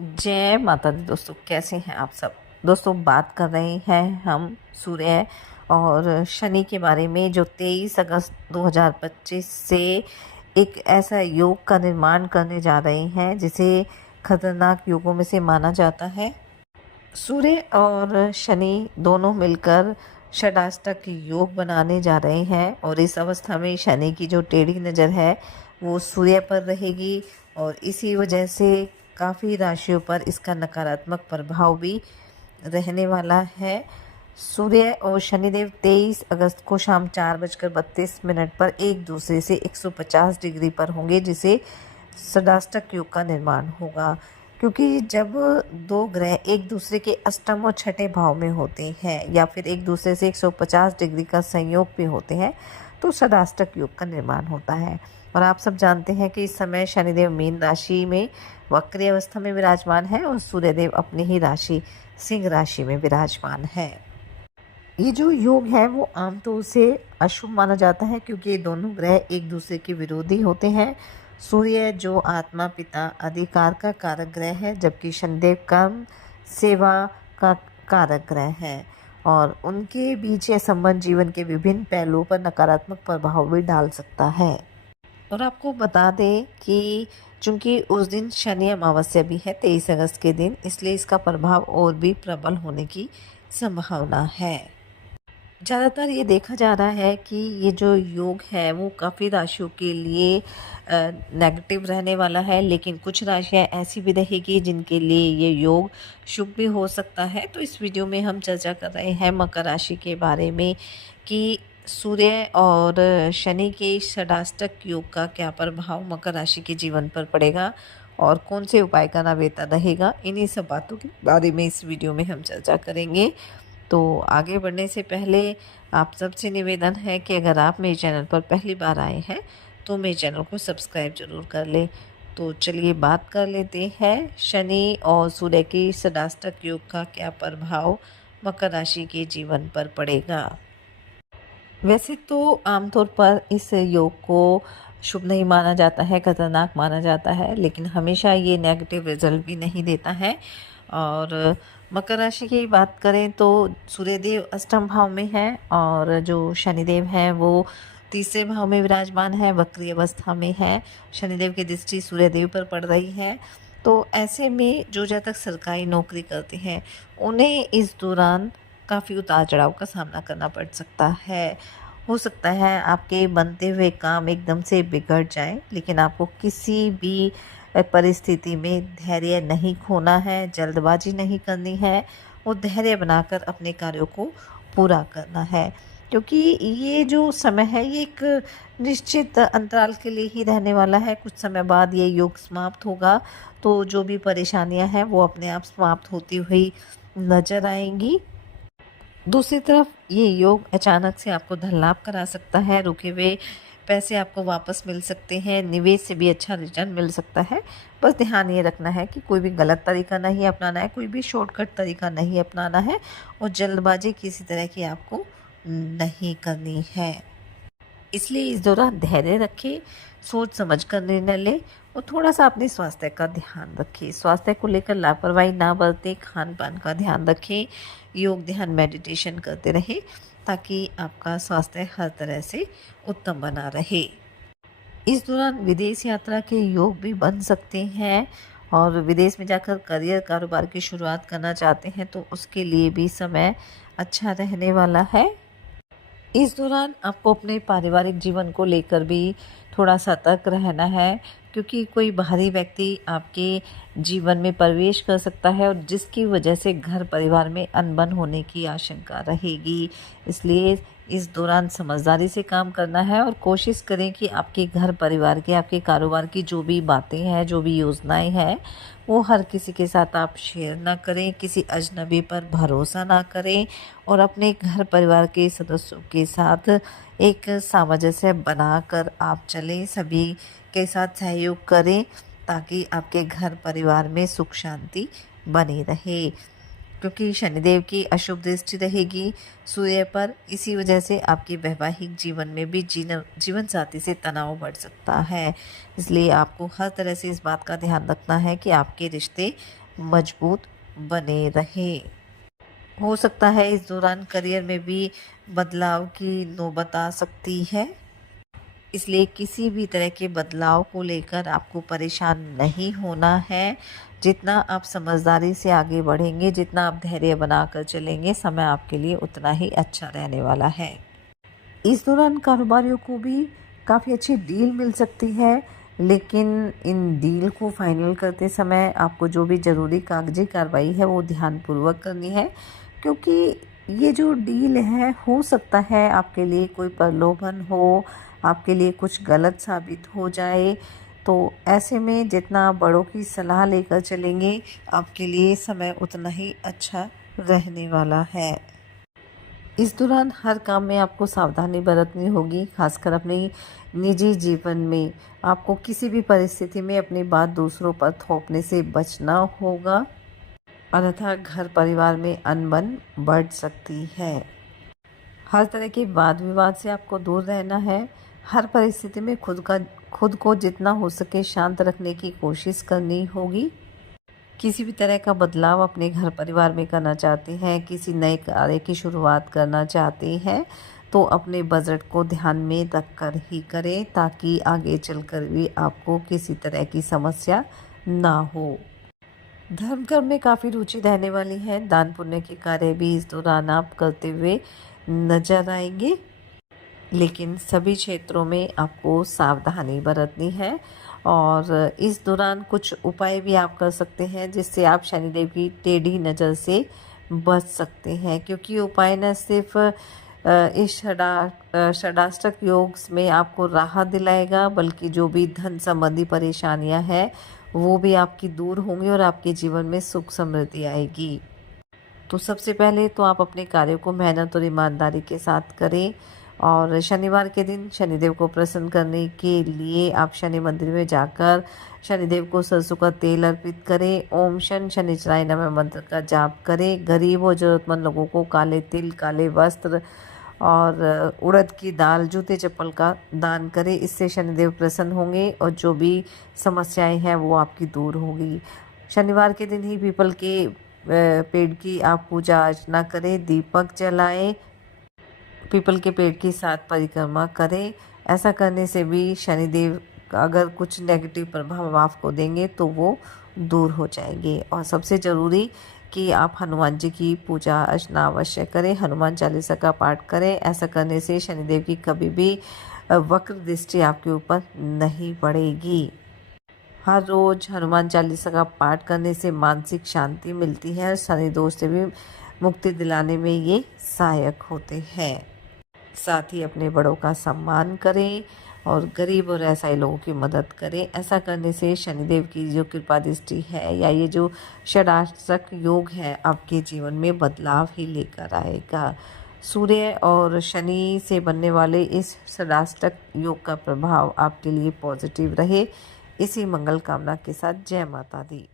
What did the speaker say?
जय माता दी दोस्तों, कैसे हैं आप सब। दोस्तों, बात कर रहे हैं हम सूर्य और शनि के बारे में, जो 23 अगस्त 2025 से एक ऐसा योग का निर्माण करने जा रहे हैं जिसे खतरनाक योगों में से माना जाता है। सूर्य और शनि दोनों मिलकर षडाष्टक योग बनाने जा रहे हैं और इस अवस्था में शनि की जो टेढ़ी नज़र है वो सूर्य पर रहेगी और इसी वजह से काफ़ी राशियों पर इसका नकारात्मक प्रभाव भी रहने वाला है। सूर्य और शनिदेव 23 अगस्त को शाम 4:32 पर एक दूसरे से 150 डिग्री पर होंगे, जिसे षडाष्टक योग का निर्माण होगा। क्योंकि जब दो ग्रह एक दूसरे के अष्टम और छठे भाव में होते हैं या फिर एक दूसरे से 150 डिग्री का संयोग भी होते हैं तो षडाष्टक योग का निर्माण होता है। और आप सब जानते हैं कि इस समय शनिदेव मीन राशि में वक्री अवस्था में विराजमान है और सूर्यदेव अपनी ही राशि सिंह राशि में विराजमान है। ये जो योग है वो आमतौर से अशुभ माना जाता है क्योंकि ये दोनों ग्रह एक दूसरे के विरोधी होते हैं। सूर्य जो आत्मा, पिता, अधिकार का कारक ग्रह है, जबकि शनिदेव कर्म, सेवा का कारक ग्रह है और उनके बीच यह संबंध जीवन के विभिन्न पहलुओं पर नकारात्मक प्रभाव भी डाल सकता है। और आपको बता दें कि चूंकि उस दिन शनि अमावस्या भी है 23 अगस्त के दिन, इसलिए इसका प्रभाव और भी प्रबल होने की संभावना है। ज़्यादातर ये देखा जा रहा है कि ये जो योग है वो काफ़ी राशियों के लिए नेगेटिव रहने वाला है, लेकिन कुछ राशियाँ ऐसी भी रहेगी जिनके लिए ये योग शुभ भी हो सकता है। तो इस वीडियो में हम चर्चा कर रहे हैं मकर राशि के बारे में कि सूर्य और शनि के षडाष्टक योग का क्या प्रभाव मकर राशि के जीवन पर पड़ेगा और कौन से उपाय करना बेहतर रहेगा। इन्हीं सब बातों के बारे में इस वीडियो में हम चर्चा करेंगे। तो आगे बढ़ने से पहले आप सबसे निवेदन है कि अगर आप मेरे चैनल पर पहली बार आए हैं तो मेरे चैनल को सब्सक्राइब जरूर कर लें। तो चलिए बात कर लेते हैं शनि और सूर्य की षडाष्टक योग का क्या प्रभाव मकर राशि के जीवन पर पड़ेगा। वैसे तो आमतौर पर इस योग को शुभ नहीं माना जाता है, खतरनाक माना जाता है, लेकिन हमेशा ये नेगेटिव रिजल्ट भी नहीं देता है। और मकर राशि की बात करें तो सूर्यदेव अष्टम भाव में है और जो शनिदेव हैं वो तीसरे भाव में विराजमान है, वक्री अवस्था में है। शनिदेव की दृष्टि सूर्यदेव पर पड़ रही है। तो ऐसे में जो जातक सरकारी नौकरी करते हैं उन्हें इस दौरान काफ़ी उतार चढ़ाव का सामना करना पड़ सकता है। हो सकता है आपके बनते हुए काम एकदम से बिगड़ जाएं, लेकिन आपको किसी भी परिस्थिति में धैर्य नहीं खोना है, जल्दबाजी नहीं करनी है और धैर्य बनाकर अपने कार्यों को पूरा करना है। क्योंकि ये जो समय है ये एक निश्चित अंतराल के लिए ही रहने वाला है। कुछ समय बाद ये योग समाप्त होगा, तो जो भी परेशानियां हैं वो अपने आप समाप्त होती हुई नजर आएंगी। दूसरी तरफ ये योग अचानक से आपको धन लाभ करा सकता है, रुके हुए पैसे आपको वापस मिल सकते हैं, निवेश से भी अच्छा रिटर्न मिल सकता है। बस ध्यान ये रखना है कि कोई भी गलत तरीका नहीं अपनाना है, कोई भी शॉर्टकट तरीका नहीं अपनाना है और जल्दबाजी किसी तरह की आपको नहीं करनी है। इसलिए इस दौरान धैर्य रखें, सोच समझ कर निर्णय लें और थोड़ा सा अपने स्वास्थ्य का ध्यान रखें। स्वास्थ्य को लेकर लापरवाही ना बरतें, खान पान का ध्यान रखें, योग ध्यान मेडिटेशन करते रहें ताकि आपका स्वास्थ्य हर तरह से उत्तम बना रहे। इस दौरान विदेश यात्रा के योग भी बन सकते हैं और विदेश में जाकर करियर कारोबार की शुरुआत करना चाहते हैं तो उसके लिए भी समय अच्छा रहने वाला है। इस दौरान आपको अपने पारिवारिक जीवन को लेकर भी थोड़ा सतर्क रहना है, क्योंकि कोई बाहरी व्यक्ति आपके जीवन में प्रवेश कर सकता है और जिसकी वजह से घर परिवार में अनबन होने की आशंका रहेगी। इसलिए इस दौरान समझदारी से काम करना है और कोशिश करें कि आपके घर परिवार के, आपके कारोबार की जो भी बातें हैं, जो भी योजनाएं हैं, वो हर किसी के साथ आप शेयर ना करें, किसी अजनबी पर भरोसा ना करें और अपने घर परिवार के सदस्यों के साथ एक सामंजस्य बनाकर आप चलें, सभी के साथ सहयोग करें ताकि आपके घर परिवार में सुख शांति बनी रहे। क्योंकि शनिदेव की अशुभ दृष्टि रहेगी सूर्य पर, इसी वजह से आपके वैवाहिक जीवन में भी जीवन साथी से तनाव बढ़ सकता है। इसलिए आपको हर तरह से इस बात का ध्यान रखना है कि आपके रिश्ते मजबूत बने रहे। हो सकता है इस दौरान करियर में भी बदलाव की नौबत आ सकती है, इसलिए किसी भी तरह के बदलाव को लेकर आपको परेशान नहीं होना है। जितना आप समझदारी से आगे बढ़ेंगे, जितना आप धैर्य बनाकर चलेंगे, समय आपके लिए उतना ही अच्छा रहने वाला है। इस दौरान कारोबारियों को भी काफ़ी अच्छी डील मिल सकती है, लेकिन इन डील को फाइनल करते समय आपको जो भी ज़रूरी कागजी कार्रवाई है वो ध्यानपूर्वक करनी है, क्योंकि ये जो डील है हो सकता है आपके लिए कोई प्रलोभन हो, आपके लिए कुछ गलत साबित हो जाए। तो ऐसे में जितना आप बड़ों की सलाह लेकर चलेंगे, आपके लिए समय उतना ही अच्छा रहने वाला है। इस दौरान हर काम में आपको सावधानी बरतनी होगी, खासकर अपने निजी जीवन में। आपको किसी भी परिस्थिति में अपनी बात दूसरों पर थोपने से बचना होगा, अन्यथा घर परिवार में अनबन बढ़ सकती है। हर तरह के वाद विवाद से आपको दूर रहना है। हर परिस्थिति में खुद को जितना हो सके शांत रखने की कोशिश करनी होगी। किसी भी तरह का बदलाव अपने घर परिवार में करना चाहते हैं, किसी नए कार्य की शुरुआत करना चाहते हैं, तो अपने बजट को ध्यान में रखकर ही करें, ताकि आगे चलकर भी आपको किसी तरह की समस्या ना हो। धर्म कर्म में काफ़ी रुचि रहने वाली है। दान पुण्य के कार्य भी इस दौरान आप करते हुए नजर आएंगे, लेकिन सभी क्षेत्रों में आपको सावधानी बरतनी है। और इस दौरान कुछ उपाय भी आप कर सकते हैं, जिससे आप शनिदेव की टेढ़ी नज़र से बच सकते हैं, क्योंकि उपाय न सिर्फ इस षडाष्टक योग में आपको राहत दिलाएगा, बल्कि जो भी धन संबंधी परेशानियां हैं वो भी आपकी दूर होंगी और आपके जीवन में सुख समृद्धि आएगी। तो सबसे पहले तो आप अपने कार्यों को मेहनत और ईमानदारी के साथ करें, और शनिवार के दिन शनिदेव को प्रसन्न करने के लिए आप शनि मंदिर में जाकर शनिदेव को सरसों का तेल अर्पित करें। ओम शन शनिचराय नमः मंत्र का जाप करें। गरीब और ज़रूरतमंद लोगों को काले तिल, काले वस्त्र और उड़द की दाल, जूते चप्पल का दान करें। इससे शनिदेव प्रसन्न होंगे और जो भी समस्याएं हैं वो आपकी दूर होगी। शनिवार के दिन ही पीपल के पेड़ की आप पूजा अर्चना करें, दीपक जलाएं, पीपल के पेड़ की 7 परिक्रमा करें। ऐसा करने से भी शनिदेव अगर कुछ नेगेटिव प्रभाव आपको देंगे तो वो दूर हो जाएंगे। और सबसे ज़रूरी कि आप हनुमान जी की पूजा अर्चना अवश्य करें, हनुमान चालीसा का पाठ करें। ऐसा करने से शनिदेव की कभी भी वक्र दृष्टि आपके ऊपर नहीं पड़ेगी। हर रोज़ हनुमान चालीसा का पाठ करने से मानसिक शांति मिलती है और शनि दोष से भी मुक्ति दिलाने में ये सहायक होते हैं। साथ ही अपने बड़ों का सम्मान करें और गरीब और असहाय लोगों की मदद करें। ऐसा करने से शनिदेव की जो कृपा दृष्टि है या ये जो षडाष्टक योग है आपके जीवन में बदलाव ही लेकर आएगा। सूर्य और शनि से बनने वाले इस षडाष्टक योग का प्रभाव आपके लिए पॉजिटिव रहे, इसी मंगल कामना के साथ जय माता दी।